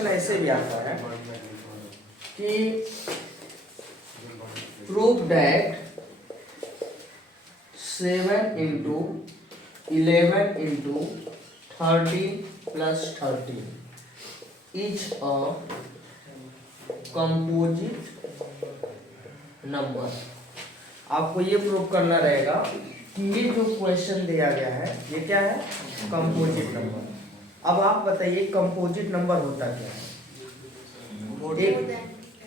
Question ऐसे भी आता है कि prove that 7 into 11 into 13 plus 13 is a composite number. आपको ये प्रूव करना रहेगा कि ये जो क्वेश्चन दिया गया है ये क्या है, कंपोजिट नंबर। अब आप बताइए कंपोजिट नंबर होता क्या है?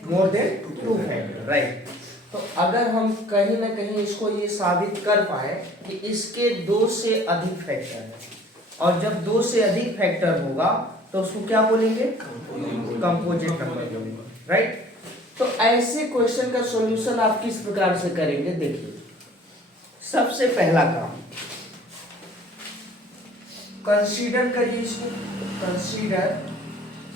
More than two factor, right. तो अगर हम कहीं ना कहीं इसको ये साबित कर पाए कि इसके दो से अधिक फैक्टर है, और जब दो से अधिक फैक्टर होगा तो उसको क्या बोलेंगे, कंपोजिट नंबर बोलेंगे, राइट। तो ऐसे क्वेश्चन का सॉल्यूशन आप किस प्रकार से करेंगे, देखिए। सबसे पहला काम, कंसीडर करिए इसको, कंसीडर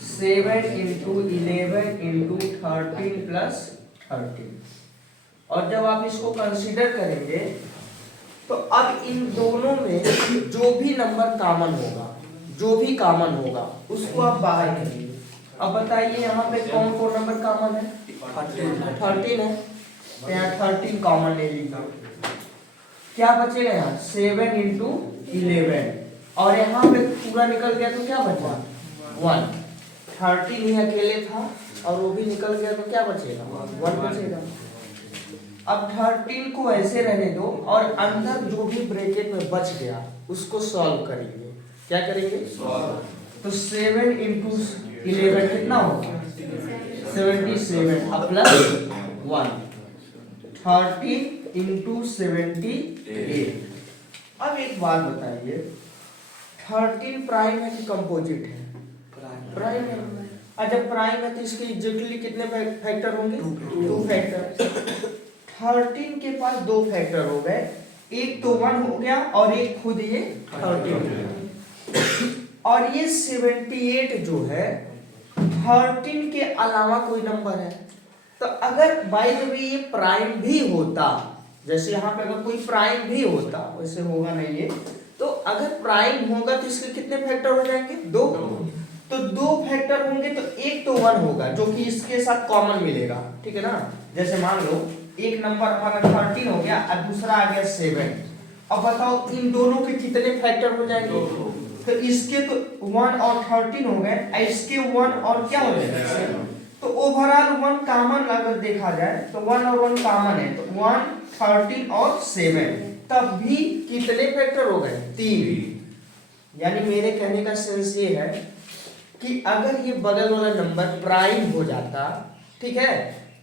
7 इंटू 11 इंटू 13 प्लस 13। और जब आप इसको कंसीडर करेंगे तो अब इन दोनों में जो भी नंबर कॉमन होगा, जो भी कॉमन होगा उसको आप बाहर करेंगे। अब बताइए यहाँ पे कौन कौन नंबर कॉमन है? 13 है, तो यहाँ 13 कॉमन ले लीजिए। क्या बचेगा यहाँ 7 इंटू 11, और यहाँ पे पूरा निकल गया तो क्या बचा 1। 13 ही अकेले था और वो भी निकल गया तो क्या बचेगा 1 बचेगा। अब 13 को ऐसे रहने दो और अंदर जो भी ब्रैकेट में बच गया उसको सॉल्व करेंगे। क्या करेंगे? तो 7 इंटू 11 कितना होगा 77, अब प्लस 1, 13 इंटू 78। अब एक बात बताइए, 13 प्राइम है कि कंपोजिट है? प्राइम है। और जब प्राइम है तो इसके एग्जैक्टली कितने फैक्टर होंगे? 2 फैक्टर। 13 के पास 2 फैक्टर हो गए, एक तो 1 हो गया और एक खुद ये 13 हो गया। और ये 78 जो है 13 के अलावा कोई नंबर है। तो अगर बाय द वे ये प्राइम भी होता, जैसे यहाँ पे अगर कोई प्राइम भी होता, वैसे होगा नहीं ये, तो अगर प्राइम होगा तो इसके कितने फैक्टर हो जाएंगे? 2। तो 2 फैक्टर होंगे तो एक तो 1 होगा जो कि इसके साथ कॉमन मिलेगा, ठीक है ना। जैसे मान लो एक नंबर हमारा 13 हो गया और दूसरा आ गया 7। अब बताओ इन दोनों के कितने फैक्टर हो जाएंगे? तो इसके तो 1 और 13 हो गए, इसके 1 और क्या हो जाएगा? तो ओवरऑल 1 कॉमन अगर देखा जाए तो 1 और 1 कॉमन है, तो 1 13 और 7, तब भी कितने फैक्टर हो गए? 3। यानी मेरे कहने का सेंस ये है कि अगर ये बगल वाला नंबर प्राइम हो जाता, ठीक है,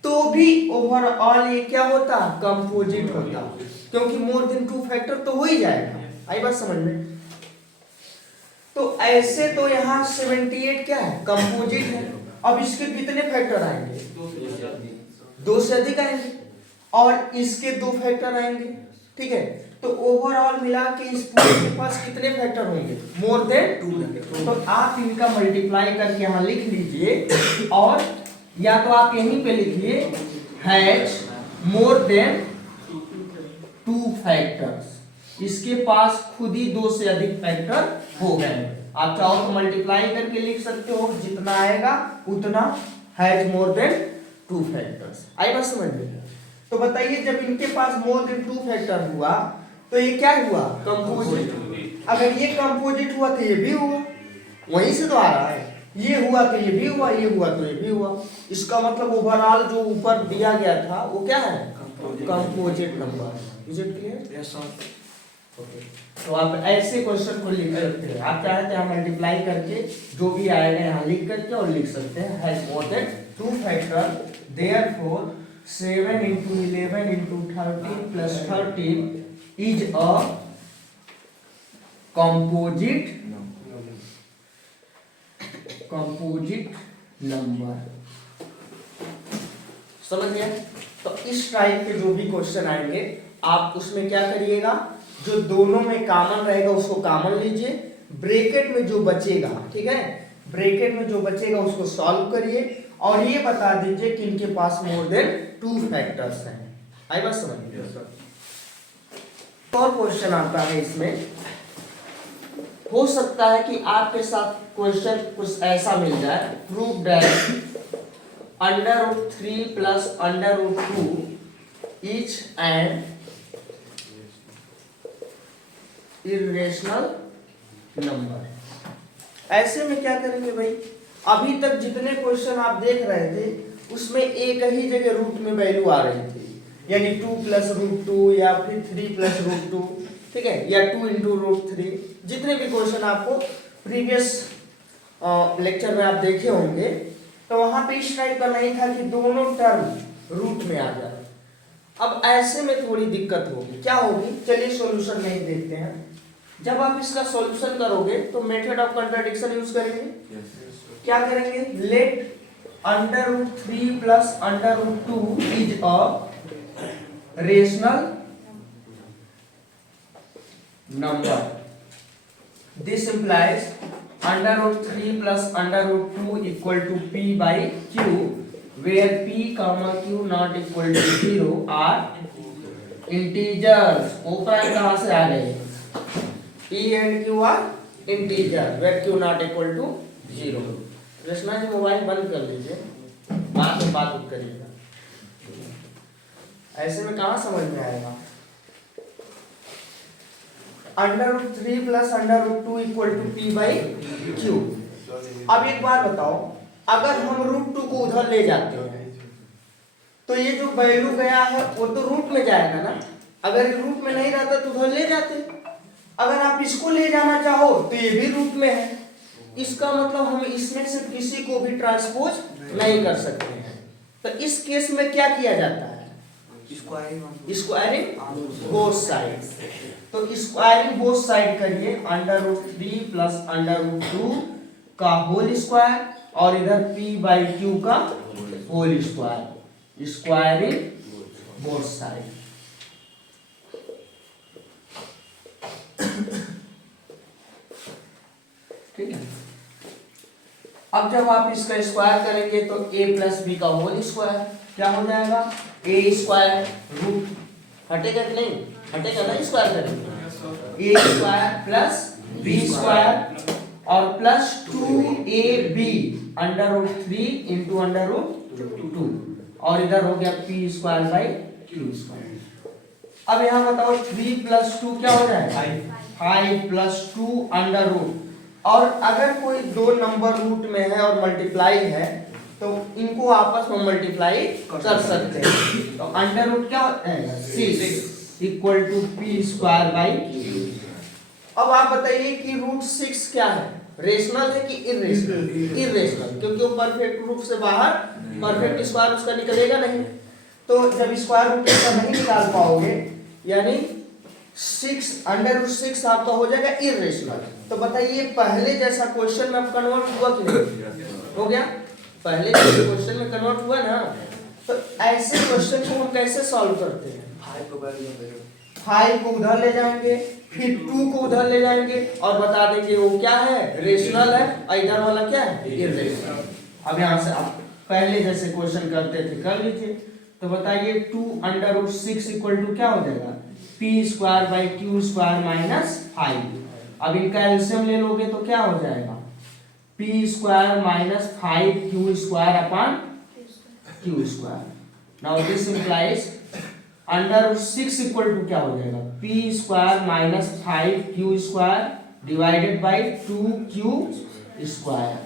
तो भी ओवरऑल ये क्या होता? कंपोजिट होता, क्योंकि मोर देन 2 फैक्टर तो हो ही जाएगा। आई बात समझ में? तो ऐसे तो यहाँ 78 क्या है? कंपोजिट है। अब इसके कितने फैक्टर आएंगे? 2 से अधिक आएंगे, और इसके 2 फैक्टर आएंगे, ठीक है। तो ओवरऑल मिला के इस पूरे के पास कितने फैक्टर होंगे? More than 2। तो आप इनका मल्टीप्लाई करके यहाँ लिख लीजिए, और या तो आप यहीं पे लिखिए हैज मोर देन 2 फैक्टर्स। इसके पास खुद ही 2 से अधिक फैक्टर हो गए। आप चाहो तो मल्टीप्लाई करके लिख सकते हो, जितना आएगा उतना हैज मोर देन 2 फैक्टर्स। आई बात समझ में? तो बताइए जब इनके पास मोर देन 2 फैक्टर हुआ तो ये क्या हुआ? कंपोजिट। अगर ये कंपोजिट हुआ तो ये भी हुआ, वहीं से तो आ रहा है। ये हुआ तो ये भी हुआ, ये हुआ तो ये भी हुआ। इसका मतलब ओवरऑल जो ऊपर दिया गया था वो क्या है? Composite number. Is it clear? Yes sir. Okay, तो आप ऐसे क्वेश्चन को लिख सकते हैं। आप चाहते हैं मल्टीप्लाई करके जो भी आएगा यहाँ लिख करके और लिख सकते हैं has more than 2 factor, therefore 7 into 11 into 13 plus 13 is a composite number. समझ गया? तो इस टाइप के जो भी क्वेश्चन आएंगे आप उसमें क्या करिएगा, जो दोनों में कॉमन रहेगा उसको कॉमन लीजिए, ब्रैकेट में जो बचेगा, ठीक है, ब्रैकेट में जो बचेगा उसको सॉल्व करिए, और ये बता दीजिए कि इनके पास मोर देन 2 फैक्टर्स हैं। आई बात समझ में? और क्वेश्चन आता है इसमें, हो सकता है कि आपके साथ क्वेश्चन कुछ ऐसा मिल जाए, prove that √3 plus √2 is an irrational number. ऐसे में क्या करेंगे भाई, अभी तक जितने क्वेश्चन आप देख रहे थे उसमें एक ही जगह रूट में वैल्यू आ रही थी, यानी 2 प्लस √2 या फिर 3 प्लस √2, ठीक है, या 2 इंटू √3। जितने भी क्वेश्चन आपको प्रीवियस लेक्चर में आप देखे होंगे, तो वहां पे इस टाइप का नहीं था कि दोनों टर्म रूट में आ जाए। अब ऐसे में थोड़ी दिक्कत होगी, क्या होगी, चलिए सॉल्यूशन नहीं देखते हैं। जब आप इसका सॉल्यूशन करोगे तो मेथड ऑफ कंट्राडिक्शन यूज करेंगे। क्या करेंगे, let √3 plus √2 is a rational number. This implies √3 plus √2 equal to p by q, where p comma q not equal to 0 are integers. ऊपर कहाँ से आ गए, p and q are integer, where q not equal to 0। Krishna ji mobile बंद कर लीजिए, बाद में बात करिएगा, ऐसे में कहाँ समझ में आएगा। √3 plus √2 equal to p by q. अब एक बात बताओ, अगर हम √2 को उधर ले जाते हैं तो ये जो वैल्यू गया है वो तो रूट में जाएगा ना, अगर रूट में नहीं रहता तो उधर ले जाते। अगर आप इसको ले जाना चाहो तो ये भी रूट में है, इसका मतलब हम इसमें से किसी को भी ट्रांसपोज नहीं कर सकते हैं। तो इस केस में क्या किया जाता है, स्क्वायरिंग बोथ साइड। तो स्क्वायरिंग बोथ साइड करिए, √3 प्लस √2 का होल स्क्वायर और इधर p बाई क्यू का whole square, squaring both side. ठीक है, अब जब आप इसका स्क्वायर करेंगे तो a प्लस बी का होल स्क्वायर क्या हो जाएगा, a स्क्वायर रूट हटेगा कि नहीं, हटेगा ना, स्क्वायर करेंगे a square plus b square और प्लस 2ab √3 इंटू √2 और इधर हो गया p square by q square. अब यहाँ बताओ 3 प्लस 2 क्या हो जाएगा, 5 प्लस 2 √। और अगर कोई दो नंबर रूट में है और मल्टीप्लाई है तो इनको आपस में मल्टीप्लाई कर सकते हैं। तो √, क्या होता है 6 equal to p square by q। अब आप बताइए कि √6 क्या है, रेशनल है कि इर्रेशनल, इर्रेशनल, क्योंकि वो परफेक्ट रूट से बाहर, परफेक्ट स्क्वायर उसका निकलेगा नहीं। तो जब स्क्वायर रूट का नहीं निकाल पाओगे, यानी 6 आपका हो जाएगा इर्रेशनल। तो बताइए पहले जैसा क्वेश्चन में अब कन्वर्ट हुआ कि नहीं, हो गया, पहले जैसे क्वेश्चन में कन्वर्ट हुआ ना। तो ऐसे क्वेश्चन को हम कैसे सॉल्व करते हैं, 5 को उधर ले जाएंगे, फिर 2 को उधर ले जाएंगे और बता देंगे वो क्या है, रेशनल है, और इधर वाला क्या है, इर्रेशनल। अब यहाँ से आप पहले जैसे क्वेश्चन करते थे कर लीजिए। तो बताइए 2 √6 इक्वल टू क्या हो जाएगा, p square by q square minus 5। अब इनका एलसीएम ले लोगे तो क्या हो जाएगा, p square minus 5q square upon q square. Now this implies √6 equal to क्या हो जाएगा, p square minus 5q square divided by 2q square.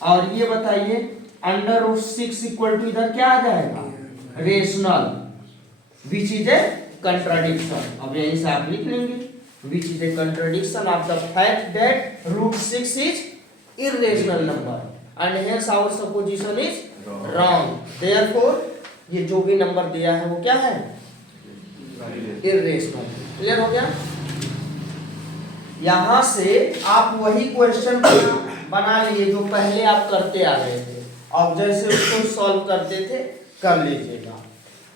और ये बताइए √6 इक्वल टू इधर क्या आ जाएगा, rational, which is a contradiction. अब यहीं से आप लिख लेंगे, which is a contradiction of the fact that √6 is irrational number and hence our supposition is wrong. Therefore ये जो भी नंबर दिया है वो क्या है, irrational। क्लियर हो गया। यहां से आप वही क्वेश्चन बना लिए जो पहले आप करते आ रहे थे, अब जैसे उसको सॉल्व करते थे कर लीजिएगा।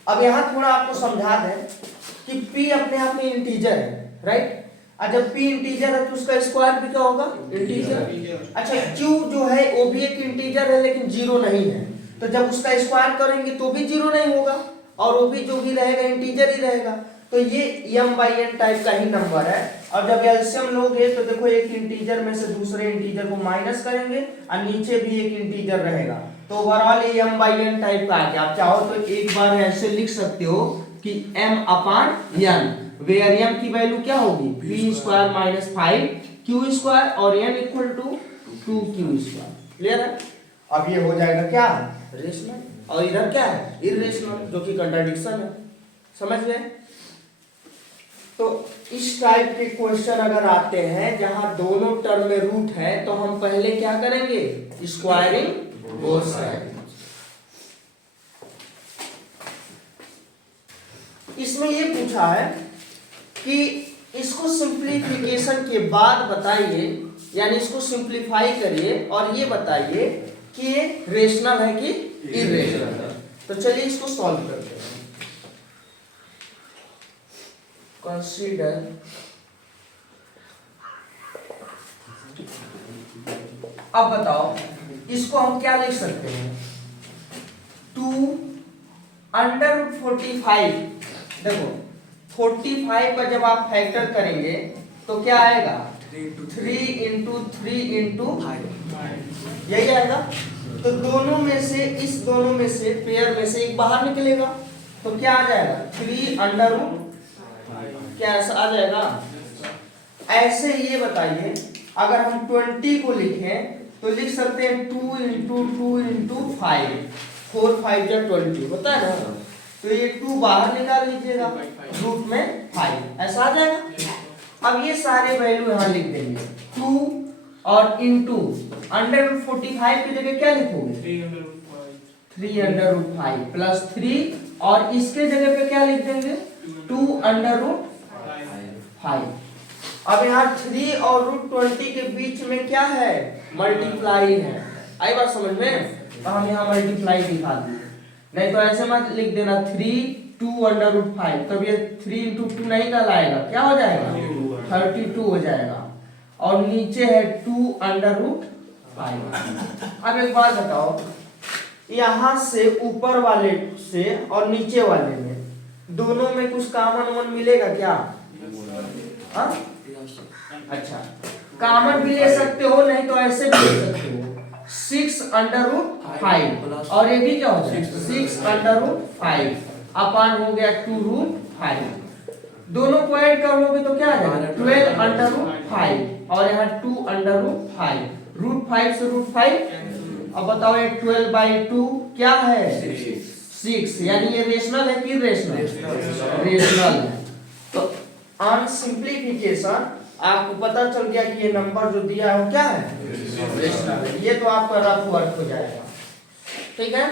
अब यहाँ थोड़ा आपको समझा दें कि p अपने आप में इंटीजर है, राइट। और जब p इंटीजर है तो उसका स्क्वायर भी क्या होगा, इंटीजर। अच्छा q जो है वो भी एक इंटीजर है लेकिन जीरो नहीं है, तो जब उसका स्क्वायर करेंगे तो भी जीरो नहीं होगा और वो भी जो भी रहेगा इंटीजर ही रहेगा। तो ये m/n टाइप का ही नंबर है। और जब एलसीएम लोगे तो देखो एक इंटीजर में से दूसरे इंटीजर को माइनस करेंगे और नीचे भी एक इंटीजर रहेगा, तो ओवरऑल ये m/n टाइप का आ गया। आप चाहो तो एक बार ऐसे लिख सकते हो कि m/n, वेयर m की वैल्यू क्या होगी p² - 5q² और n = 2q²। क्लियर है? अब ये हो जाएगा क्या रेशनल, और इधर क्या है इरेशनल, जो कि कंट्राडिक्शन है। समझ गए? तो इस टाइप के क्वेश्चन अगर आते हैं जहां दोनों टर्म में रूट है तो हम पहले क्या करेंगे, स्क्वायरिंग बोथ साइड। इसमें ये पूछा है कि इसको सिंप्लीफिकेशन के बाद बताइए, यानी इसको सिंप्लीफाई करिए और ये बताइए कि ये रेशनल है कि इरेशनल है। तो चलिए इसको सॉल्व करते हैं। कंसीडर अब बताओ इसको हम क्या लिख सकते हैं, 2√45। देखो 45 का जब आप फैक्टर करेंगे तो क्या आएगा 3 × 3 × 5 यही आएगा। तो दोनों में से, इस दोनों में से पेयर में से एक बाहर निकलेगा तो क्या आ जाएगा 3√, क्या ऐसा आ जाएगा। ऐसे ये बताइए अगर हम 20 को लिखें तो लिख सकते हैं 2 × 2 × 5, 4 × 5 = 20 होता है ना। तो ये 2 बाहर निकाल लीजिएगा, रूट में 5 ऐसा आ जाएगा। अब ये सारे वैल्यू यहाँ लिख देंगे 2 और इंटू √45 की जगह क्या लिखोगे 3√5 प्लस 3 और इसके जगह पे क्या लिख देंगे 2√5। अब यहाँ 3 और √20 के बीच में क्या है मल्टीप्लाई है। आई बात समझ में? तो हम यहाँ मल्टीप्लाई दिखा दिए, नहीं तो ऐसे मत लिख देना 3 2√5, तब ये 3 × 2 नहीं कहलाएगा, क्या हो जाएगा 32 हो जाएगा। और नीचे है 2√5। अब एक बात बताओ, यहाँ से ऊपर वाले से और नीचे वाले में दोनों में कुछ कॉमन मिलेगा क्या? हाँ? अच्छा, कॉमन भी ले सकते हो, नहीं तो ऐसे भी ले सकते हो 6√5 और ये भी क्या हो जाएगा 6√5 अपान हो गया 2√5। दोनों को ऐड कर लोगे तो क्या आ जाएगा 12√5 और यहाँ 2√5, √5 से √5। अब बताओ ये 12/2 क्या है 6, यानी ये रेशनल है कि इरेशनल? रेशनल है। तो ऑन सिंप्लीफिकेशन आपको पता चल गया कि ये नंबर जो दिया है वो क्या है रेशनल है। ये तो आपका रफ वर्क हो जाएगा। ठीक है।